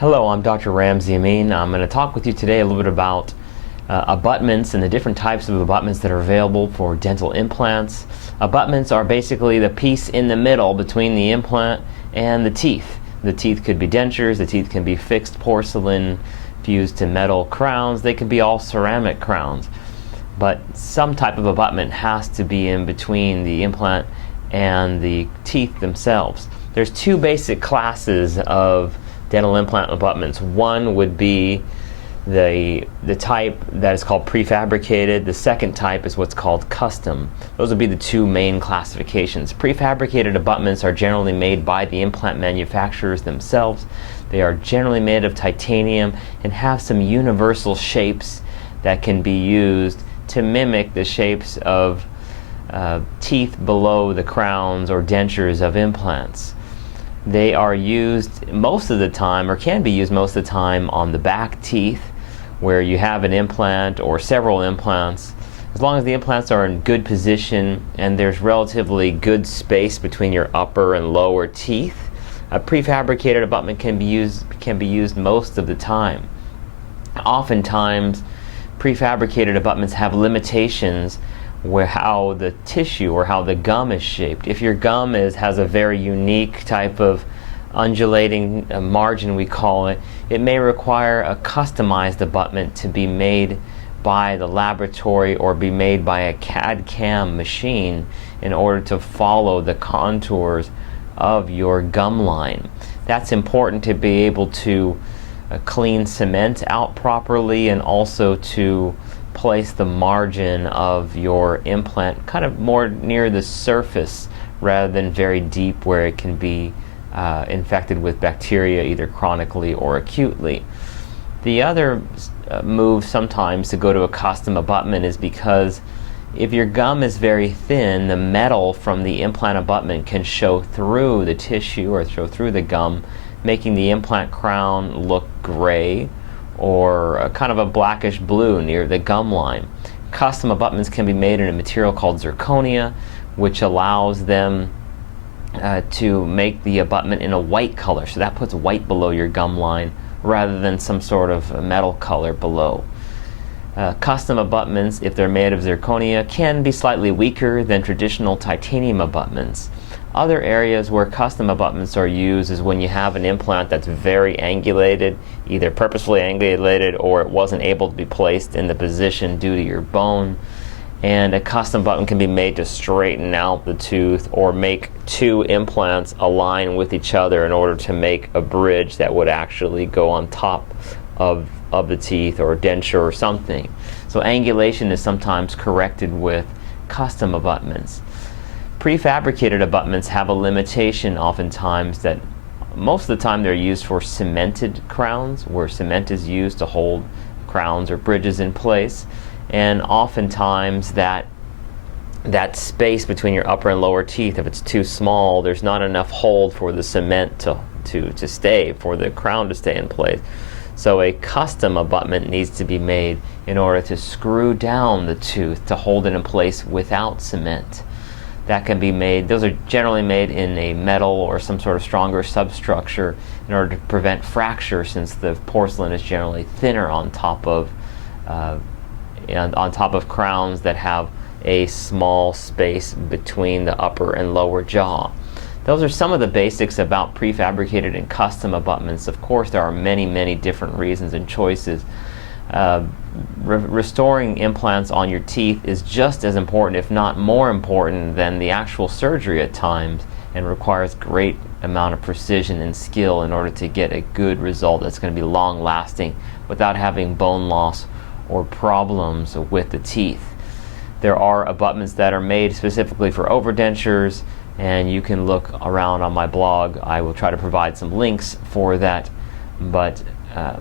Hello, I'm Dr. Ramsey Amin. I'm going to talk with you today a little bit about abutments and the different types of abutments that are available for dental implants. Abutments are basically the piece in the middle between the implant and the teeth. The teeth could be dentures, the teeth can be fixed porcelain fused to metal crowns, they can be all ceramic crowns. But some type of abutment has to be in between the implant and the teeth themselves. There's two basic classes of dental implant abutments. One would be the type that is called prefabricated. The second type is what's called custom. Those would be the two main classifications. Prefabricated abutments are generally made by the implant manufacturers themselves. They are generally made of titanium and have some universal shapes that can be used to mimic the shapes of teeth below the crowns or dentures of implants. They are used most of the time, or can be used most of the time, on the back teeth where you have an implant or several implants. As long as the implants are in good position and there's relatively good space between your upper and lower teeth, a prefabricated abutment can be used most of the time. Oftentimes, prefabricated abutments have limitations where how the tissue or how the gum is shaped. If your gum has a very unique type of undulating margin, we call it, it may require a customized abutment to be made by the laboratory or be made by a CAD/CAM machine in order to follow the contours of your gum line. That's important to be able to clean cement out properly and also to place the margin of your implant kind of more near the surface rather than very deep where it can be infected with bacteria either chronically or acutely. The other move sometimes to go to a custom abutment is because if your gum is very thin, the metal from the implant abutment can show through the tissue or show through the gum, making the implant crown look gray or kind of a blackish blue near the gum line. Custom abutments can be made in a material called zirconia, which allows them to make the abutment in a white color. So that puts white below your gum line rather than some sort of metal color below. Custom abutments, if they're made of zirconia, can be slightly weaker than traditional titanium abutments. Other areas where custom abutments are used is when you have an implant that's very angulated, either purposefully angulated or it wasn't able to be placed in the position due to your bone. And a custom abutment can be made to straighten out the tooth or make two implants align with each other in order to make a bridge that would actually go on top of the teeth or a denture or something. So angulation is sometimes corrected with custom abutments. Prefabricated abutments have a limitation oftentimes that most of the time they're used for cemented crowns, where cement is used to hold crowns or bridges in place, and oftentimes that space between your upper and lower teeth, if it's too small, there's not enough hold for the cement to stay, for the crown to stay in place. So a custom abutment needs to be made in order to screw down the tooth to hold it in place without cement. That can be made, those are generally made in a metal or some sort of stronger substructure in order to prevent fracture, since the porcelain is generally thinner on top of crowns that have a small space between the upper and lower jaw. Those are some of the basics about prefabricated and custom abutments. Of course, there are many, many different reasons and choices. Restoring implants on your teeth is just as important, if not more important, than the actual surgery at times, and requires great amount of precision and skill in order to get a good result that's going to be long lasting without having bone loss or problems with the teeth. There are abutments that are made specifically for overdentures, and you can look around on my blog. I will try to provide some links for that, but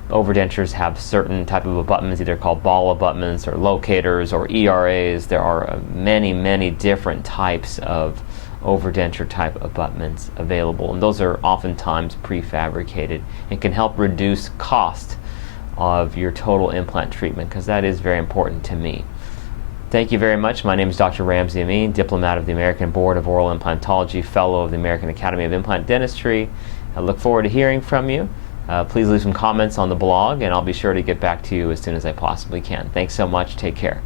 overdentures have certain type of abutments, either called ball abutments or locators or ERAs. There are many, many different types of overdenture type abutments available, and those are oftentimes prefabricated and can help reduce cost of your total implant treatment, because that is very important to me. Thank you very much. My name is Dr. Ramsey Amin, diplomat of the American Board of Oral Implantology, fellow of the American Academy of Implant Dentistry. I look forward to hearing from you. please leave some comments on the blog, and I'll be sure to get back to you as soon as I possibly can. Thanks so much. Take care.